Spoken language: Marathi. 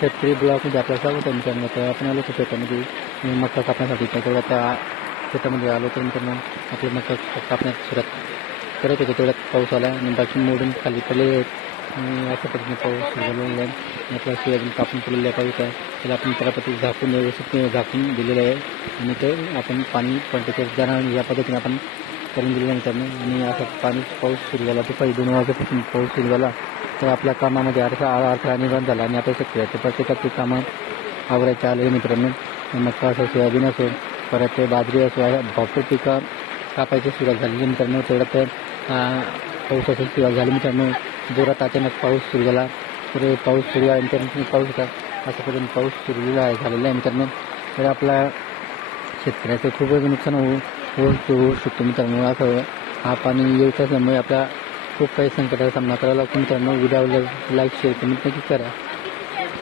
शेतकरी ब्लॉगमध्ये आपलं स्वागत आहे मित्रांनो. तर आपण आलो होतो शेतामध्ये मका कापण्यासाठी. तर आता शेतामध्ये आलो तर मित्रांनो आपलं मका कापण्यास सुरुवात करत होतो. तेवढ्यात पाऊस आला आणि बाकी मोडून खाली पडलेले आहेत आणि अशा पद्धतीने पाऊस झालेला आहे. आपल्या सोयाबीन कापून पडलेलं आहे पाऊस आहे. त्याला आपण त्यापद्धती झाकून व्यवस्थित झाकून दिलेलं आहे आणि ते आपण पाणी पण त्याच्या जाणार या पद्धतीने आपण करून दिलेलं आहे मित्रांनो. आणि असं पाऊस सुरू झाला दुपारी 2 वाजेपासून पाऊस सुरू झाला. तर आपल्या कामामध्ये अडथळा निर्माण झाला आणि आता शेतकऱ्याचे प्रत्येकाची कामं आवरायचे आले मित्रांनो. मका असो, सोयाबीन असो, परत बाजरी असो, भरपूर पिकं कापायची सुरुवात झाली मित्रांनो. तेवढं पावसाची सुरुवात झाली मित्रांनो. जोरात अचानक पाऊस सुरू झाला. तर पाऊस सुरू झाल्यानंतर पाऊस होता असं करून पाऊस सुरू झालेला आहे मित्रांनो. तर आपला शेतकऱ्याचं खूपच नुकसान होऊ शकतो मित्रांनो. असं हा पाणी येत असल्यामुळे आपल्या खूप काही संकटाचा सामना करावा लागतो मित्रांनो. व्हिडिओला लाईक शेअर कमेंट नक्की करा.